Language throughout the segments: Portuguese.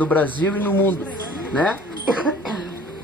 no Brasil e no mundo, né?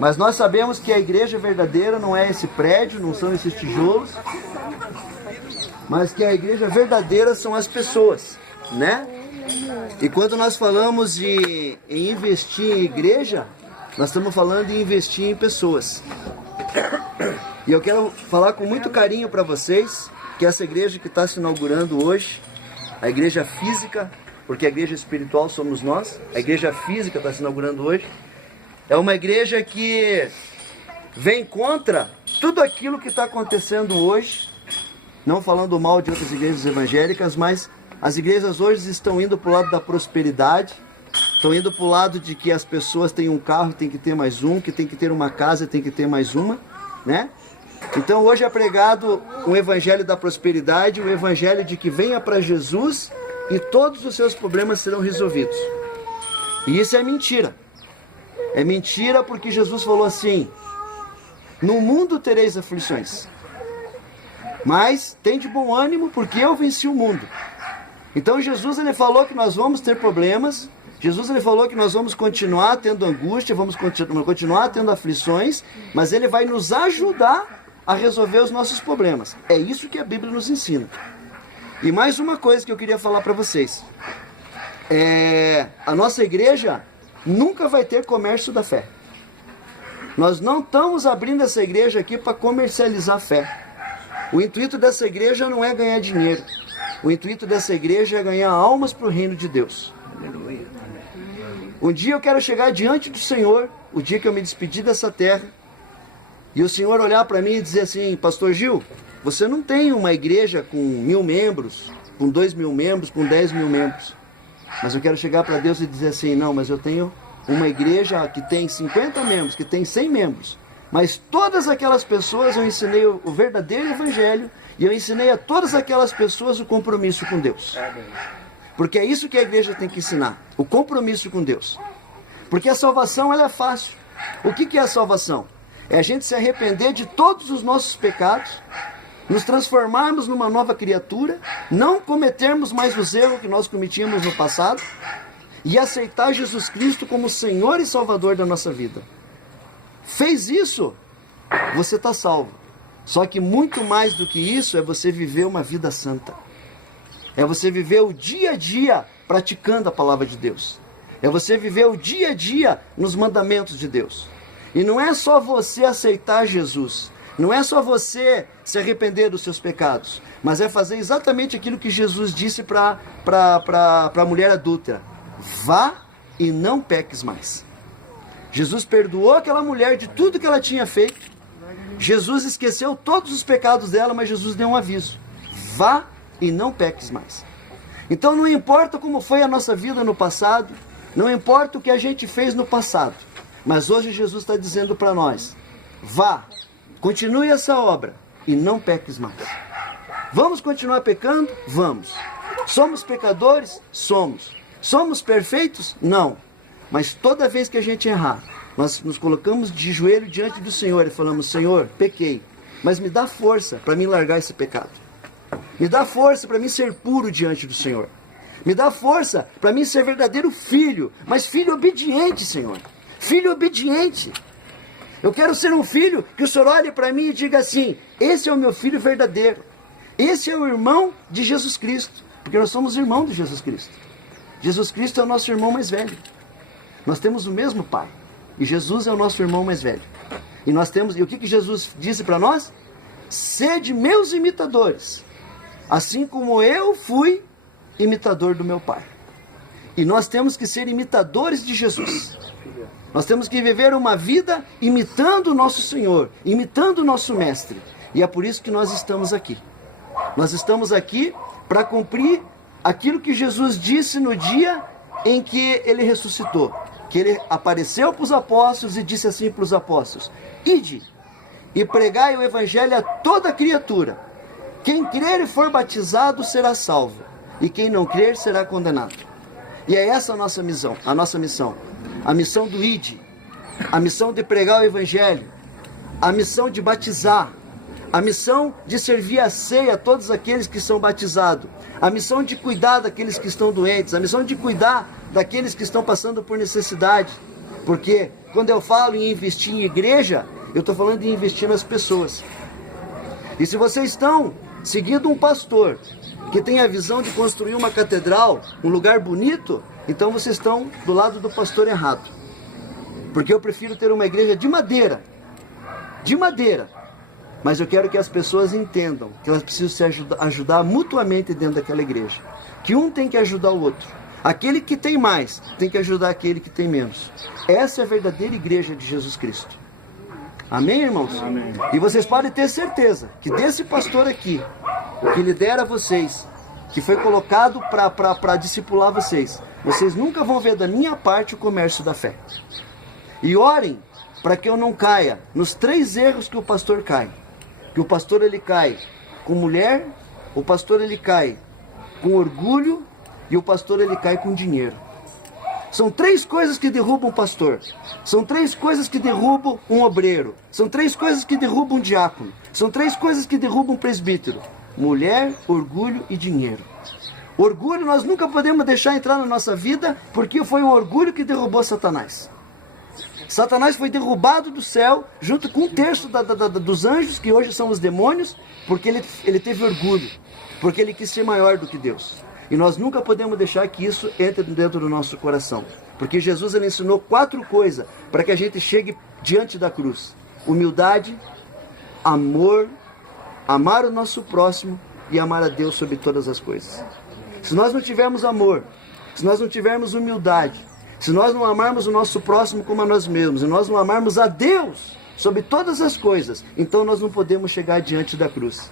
Mas nós sabemos que a igreja verdadeira não é esse prédio, não são esses tijolos, mas que a igreja verdadeira são as pessoas, né? E quando nós falamos em investir em igreja, nós estamos falando em investir em pessoas. E eu quero falar com muito carinho para vocês que essa igreja que está se inaugurando hoje, a igreja física, porque a igreja espiritual somos nós, a igreja física está se inaugurando hoje, é uma igreja que vem contra tudo aquilo que está acontecendo hoje, não falando mal de outras igrejas evangélicas, mas as igrejas hoje estão indo para o lado da prosperidade, estão indo para o lado de que as pessoas têm um carro, tem que ter mais um, que tem que ter uma casa, tem que ter mais uma, né? Então hoje é pregado o evangelho da prosperidade, o evangelho de que venha para Jesus e todos os seus problemas serão resolvidos. E isso é mentira. É mentira porque Jesus falou assim: no mundo tereis aflições, mas tem de bom ânimo porque eu venci o mundo. Então Jesus ele falou que nós vamos ter problemas, Jesus ele falou que nós vamos continuar tendo angústia, vamos continuar tendo aflições, mas ele vai nos ajudar a resolver os nossos problemas. É isso que a Bíblia nos ensina. E mais uma coisa que eu queria falar para vocês. A nossa igreja nunca vai ter comércio da fé. Nós não estamos abrindo essa igreja aqui para comercializar a fé. O intuito dessa igreja não é ganhar dinheiro. O intuito dessa igreja é ganhar almas para o reino de Deus. Um dia eu quero chegar diante do Senhor, o dia que eu me despedir dessa terra, e o Senhor olhar para mim e dizer assim: Pastor Gil, você não tem uma igreja com 1000 membros, com 2000 membros, com 10.000 membros. Mas eu quero chegar para Deus e dizer assim: não, mas eu tenho uma igreja que tem 50 membros, que tem 100 membros. Mas todas aquelas pessoas eu ensinei o verdadeiro evangelho, e eu ensinei a todas aquelas pessoas o compromisso com Deus. Porque é isso que a igreja tem que ensinar, o compromisso com Deus. Porque a salvação ela é fácil. O que é a salvação? É a gente se arrepender de todos os nossos pecados, nos transformarmos numa nova criatura, não cometermos mais os erros que nós cometíamos no passado e aceitar Jesus Cristo como Senhor e Salvador da nossa vida. Fez isso, você está salvo. Só que muito mais do que isso é você viver uma vida santa. É você viver o dia a dia praticando a palavra de Deus. É você viver o dia a dia nos mandamentos de Deus. E não é só você aceitar Jesus, não é só você se arrepender dos seus pecados, mas é fazer exatamente aquilo que Jesus disse para a mulher adúltera: vá e não peques mais. Jesus perdoou aquela mulher de tudo que ela tinha feito. Jesus esqueceu todos os pecados dela, mas Jesus deu um aviso: vá e não peques mais. Então não importa como foi a nossa vida no passado, não importa o que a gente fez no passado, mas hoje Jesus está dizendo para nós: vá, continue essa obra e não peques mais. Vamos continuar pecando? Vamos. Somos pecadores? Somos. Somos perfeitos? Não. Mas toda vez que a gente errar, nós nos colocamos de joelho diante do Senhor e falamos: Senhor, pequei, mas me dá força para me largar esse pecado. Me dá força para mim ser puro diante do Senhor. Me dá força para mim ser verdadeiro filho, mas filho obediente, Senhor. Filho obediente. Eu quero ser um filho que o Senhor olhe para mim e diga assim: esse é o meu filho verdadeiro. Esse é o irmão de Jesus Cristo. Porque nós somos irmãos de Jesus Cristo. Jesus Cristo é o nosso irmão mais velho. Nós temos o mesmo pai. E Jesus é o nosso irmão mais velho. E o que Jesus disse para nós? Sede meus imitadores, assim como eu fui imitador do meu pai. E nós temos que ser imitadores de Jesus. Nós temos que viver uma vida imitando o nosso Senhor, imitando o nosso Mestre. E é por isso que nós estamos aqui. Nós estamos aqui para cumprir aquilo que Jesus disse no dia em que ele ressuscitou. Que ele apareceu para os apóstolos e disse assim para os apóstolos: ide e pregai o evangelho a toda criatura. Quem crer e for batizado será salvo, e quem não crer será condenado. E é essa a nossa missão, a missão do ide, a missão de pregar o evangelho, a missão de batizar, a missão de servir a ceia a todos aqueles que são batizados, a missão de cuidar daqueles que estão doentes, a missão de cuidar daqueles que estão passando por necessidade. Porque quando eu falo em investir em igreja, eu estou falando em investir nas pessoas. E se vocês estão seguindo um pastor que tem a visão de construir uma catedral, um lugar bonito, então vocês estão do lado do pastor errado. Porque eu prefiro ter uma igreja de madeira. De madeira. Mas eu quero que as pessoas entendam que elas precisam se ajudar mutuamente dentro daquela igreja. Que um tem que ajudar o outro. Aquele que tem mais tem que ajudar aquele que tem menos. Essa é a verdadeira igreja de Jesus Cristo. Amém, irmãos? Amém. E vocês podem ter certeza que desse pastor aqui, que lidera vocês, que foi colocado para discipular vocês, vocês nunca vão ver da minha parte o comércio da fé. E orem para que eu não caia nos 3 erros que o pastor cai. Que o pastor ele cai com mulher, o pastor ele cai com orgulho e o pastor ele cai com dinheiro. São 3 coisas que derrubam um pastor. São 3 coisas que derrubam um obreiro. São 3 coisas que derrubam um diácono. São 3 coisas que derrubam um presbítero. Mulher, orgulho e dinheiro. Orgulho nós nunca podemos deixar entrar na nossa vida, porque foi o orgulho que derrubou Satanás. Satanás foi derrubado do céu, junto com 1/3 dos anjos, que hoje são os demônios, porque ele teve orgulho, porque ele quis ser maior do que Deus. E nós nunca podemos deixar que isso entre dentro do nosso coração. Porque Jesus ele ensinou 4 coisas para que a gente chegue diante da cruz. Humildade, amor, amar o nosso próximo e amar a Deus sobre todas as coisas. Se nós não tivermos amor, se nós não tivermos humildade, se nós não amarmos o nosso próximo como a nós mesmos, e nós não amarmos a Deus sobre todas as coisas, então nós não podemos chegar diante da cruz.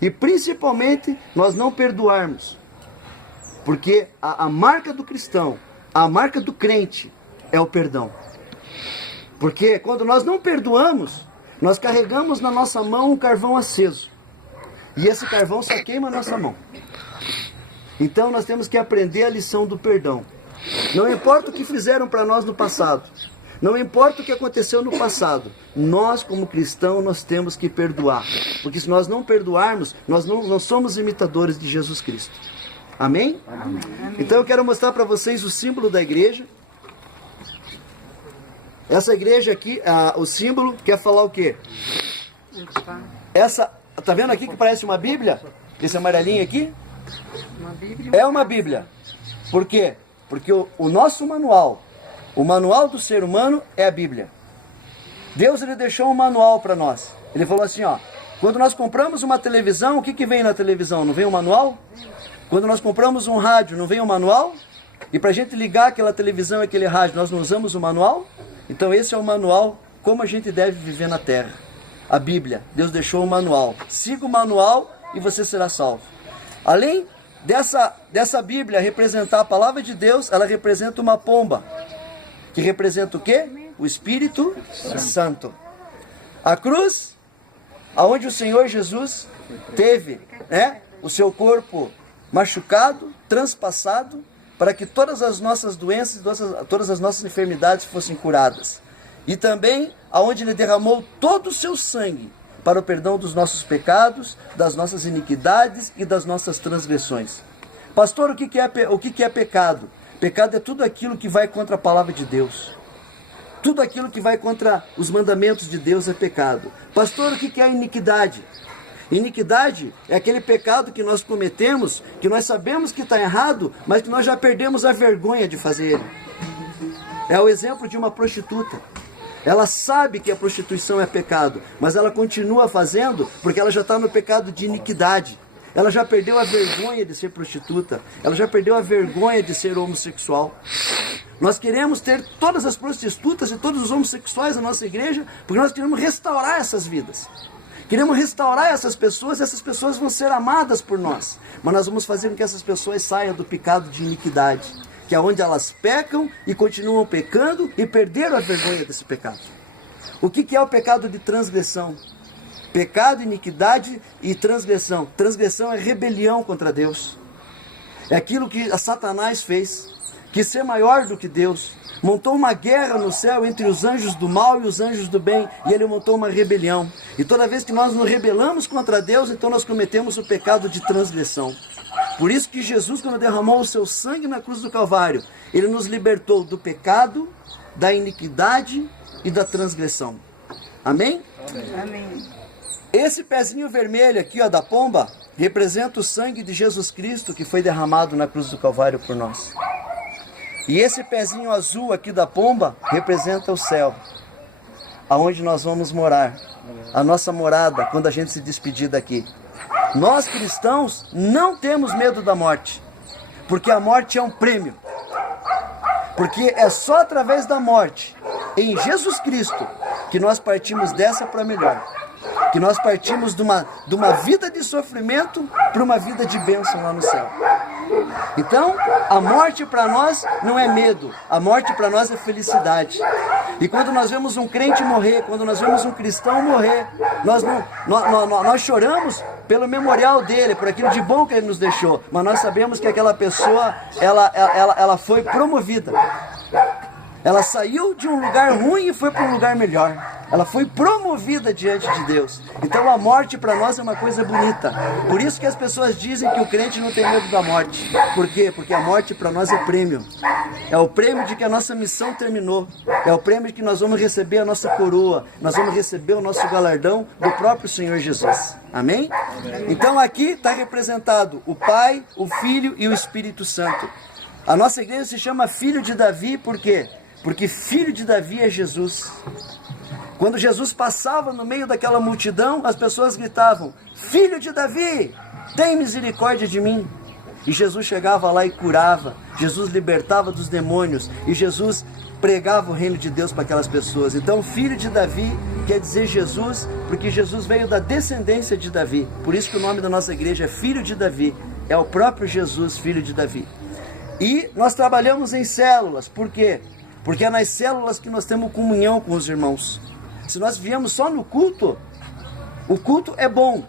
E principalmente nós não perdoarmos. Porque a marca do cristão, a marca do crente é o perdão. Porque quando nós não perdoamos, nós carregamos na nossa mão um carvão aceso. E esse carvão só queima a nossa mão. Então nós temos que aprender a lição do perdão. Não importa o que fizeram para nós no passado. Não importa o que aconteceu no passado. Nós, como cristãos, nós temos que perdoar. Porque se nós não perdoarmos, nós não somos imitadores de Jesus Cristo. Amém? Amém. Então eu quero mostrar para vocês o símbolo da igreja. Essa igreja aqui, o símbolo quer falar o quê? Essa, tá vendo aqui que parece uma Bíblia? Esse amarelinho aqui? Uma Bíblia. É uma Bíblia. Por quê? Porque o nosso manual, o manual do ser humano é a Bíblia. Deus ele deixou um manual para nós. Ele falou assim, ó, quando nós compramos uma televisão, o que vem na televisão? Não vem um manual? Quando nós compramos um rádio, não vem um manual? E para a gente ligar aquela televisão e aquele rádio, nós não usamos o manual? Então esse é o manual, como a gente deve viver na terra. A Bíblia, Deus deixou um manual. Siga o manual e você será salvo. Além dessa Bíblia representar a palavra de Deus, ela representa uma pomba. Que representa o quê? O Espírito Santo. A cruz, aonde o Senhor Jesus teve, o seu corpo machucado, transpassado, para que todas as nossas doenças, todas as nossas enfermidades fossem curadas. E também aonde ele derramou todo o seu sangue para o perdão dos nossos pecados, das nossas iniquidades e das nossas transgressões. Pastor, o que é pecado? Pecado é tudo aquilo que vai contra a palavra de Deus. Tudo aquilo que vai contra os mandamentos de Deus é pecado. Pastor, o que é iniquidade? Iniquidade é aquele pecado que nós cometemos, que nós sabemos que está errado, mas que nós já perdemos a vergonha de fazer ele. É o exemplo de uma prostituta. Ela sabe que a prostituição é pecado, mas ela continua fazendo porque ela já está no pecado de iniquidade. Ela já perdeu a vergonha de ser prostituta. Ela já perdeu a vergonha de ser homossexual. Nós queremos ter todas as prostitutas e todos os homossexuais na nossa igreja, porque nós queremos restaurar essas vidas. Queremos restaurar essas pessoas e essas pessoas vão ser amadas por nós. Mas nós vamos fazer com que essas pessoas saiam do pecado de iniquidade, que é onde elas pecam e continuam pecando e perderam a vergonha desse pecado. O que é o pecado de transgressão? Pecado, iniquidade e transgressão. Transgressão é rebelião contra Deus. É aquilo que a Satanás fez, quis ser maior do que Deus. Montou uma guerra no céu entre os anjos do mal e os anjos do bem, e ele montou uma rebelião. E toda vez que nós nos rebelamos contra Deus, então nós cometemos o pecado de transgressão. Por isso que Jesus, quando derramou o seu sangue na cruz do Calvário, ele nos libertou do pecado, da iniquidade e da transgressão. Amém? Amém. Esse pezinho vermelho aqui, ó, da pomba, representa o sangue de Jesus Cristo que foi derramado na cruz do Calvário por nós. E esse pezinho azul aqui da pomba representa o céu, aonde nós vamos morar, a nossa morada quando a gente se despedir daqui. Nós cristãos não temos medo da morte, porque a morte é um prêmio. Porque é só através da morte, em Jesus Cristo, que nós partimos dessa para melhor. Que nós partimos de uma vida de sofrimento para uma vida de bênção lá no céu. Então, a morte para nós não é medo, a morte para nós é felicidade. E quando nós vemos um crente morrer, quando nós vemos um cristão morrer, nós choramos pelo memorial dele, por aquilo de bom que ele nos deixou, mas nós sabemos que aquela pessoa, ela foi promovida. Ela saiu de um lugar ruim e foi para um lugar melhor. Ela foi promovida diante de Deus. Então a morte para nós é uma coisa bonita. Por isso que as pessoas dizem que o crente não tem medo da morte. Por quê? Porque a morte para nós é prêmio. É o prêmio de que a nossa missão terminou. É o prêmio de que nós vamos receber a nossa coroa. Nós vamos receber o nosso galardão do próprio Senhor Jesus. Amém? Então aqui está representado o Pai, o Filho e o Espírito Santo. A nossa igreja se chama Filho de Davi, por quê? Porque filho de Davi é Jesus. Quando Jesus passava no meio daquela multidão, as pessoas gritavam: Filho de Davi, tem misericórdia de mim. E Jesus chegava lá e curava, Jesus libertava dos demônios, e Jesus pregava o reino de Deus para aquelas pessoas. Então filho de Davi quer dizer Jesus, porque Jesus veio da descendência de Davi. Por isso que o nome da nossa igreja é Filho de Davi. É o próprio Jesus, filho de Davi. E nós trabalhamos em células, por quê? Porque é nas células que nós temos comunhão com os irmãos. Se nós viemos só no culto, o culto é bom,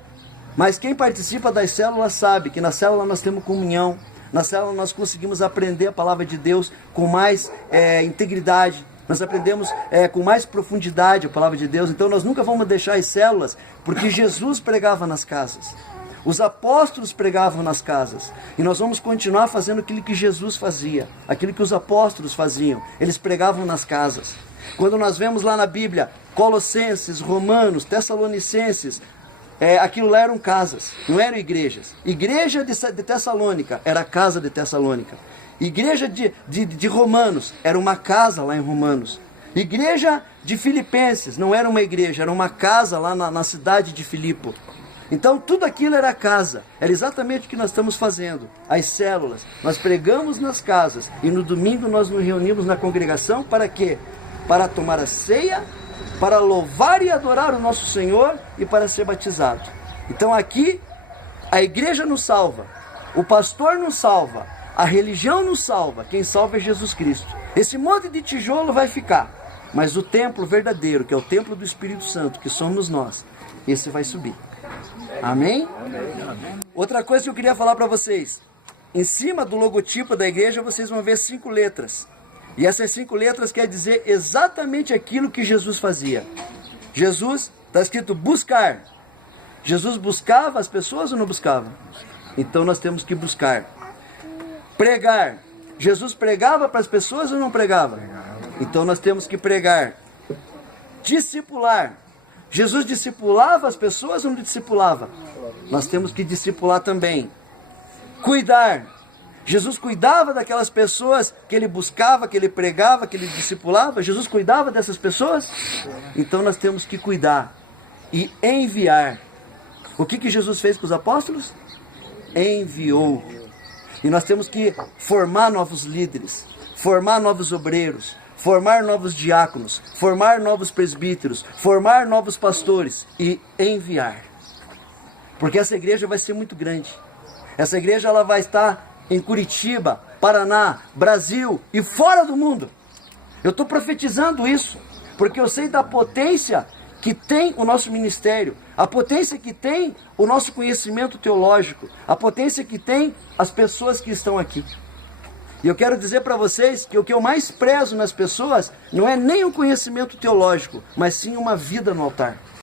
mas quem participa das células sabe que na célula nós temos comunhão, na célula nós conseguimos aprender a palavra de Deus com mais integridade, nós aprendemos com mais profundidade a palavra de Deus. Então nós nunca vamos deixar as células, porque Jesus pregava nas casas. Os apóstolos pregavam nas casas. E nós vamos continuar fazendo aquilo que Jesus fazia. Aquilo que os apóstolos faziam. Eles pregavam nas casas. Quando nós vemos lá na Bíblia, Colossenses, Romanos, Tessalonicenses, aquilo lá eram casas, não eram igrejas. Igreja de Tessalônica era a casa de Tessalônica. Igreja de Romanos era uma casa lá em Romanos. Igreja de Filipenses não era uma igreja, era uma casa lá na cidade de Filipo. Então tudo aquilo era casa, era exatamente o que nós estamos fazendo, as células. Nós pregamos nas casas e no domingo nós nos reunimos na congregação para quê? Para tomar a ceia, para louvar e adorar o nosso Senhor e para ser batizado. Então aqui a igreja nos salva, o pastor nos salva, a religião nos salva, quem salva é Jesus Cristo. Esse monte de tijolo vai ficar, mas o templo verdadeiro, que é o templo do Espírito Santo, que somos nós, esse vai subir. Amém? Outra coisa que eu queria falar para vocês. Em cima do logotipo da igreja vocês vão ver 5 letras. E essas 5 letras quer dizer exatamente aquilo que Jesus fazia. Jesus, está escrito buscar. Jesus buscava as pessoas ou não buscava? Então nós temos que buscar. Pregar. Jesus pregava para as pessoas ou não pregava? Então nós temos que pregar. Discipular. Jesus discipulava as pessoas ou não discipulava? Nós temos que discipular também. Cuidar. Jesus cuidava daquelas pessoas que ele buscava, que ele pregava, que ele discipulava. Jesus cuidava dessas pessoas? Então nós temos que cuidar. E enviar. O que Jesus fez com os apóstolos? Enviou. E nós temos que formar novos líderes, formar novos obreiros, formar novos diáconos, formar novos presbíteros, formar novos pastores e enviar. Porque essa igreja vai ser muito grande. Essa igreja ela vai estar em Curitiba, Paraná, Brasil e fora do mundo. Eu estou profetizando isso, porque eu sei da potência que tem o nosso ministério, a potência que tem o nosso conhecimento teológico, a potência que tem as pessoas que estão aqui. E eu quero dizer para vocês que o que eu mais prezo nas pessoas não é nem um conhecimento teológico, mas sim uma vida no altar.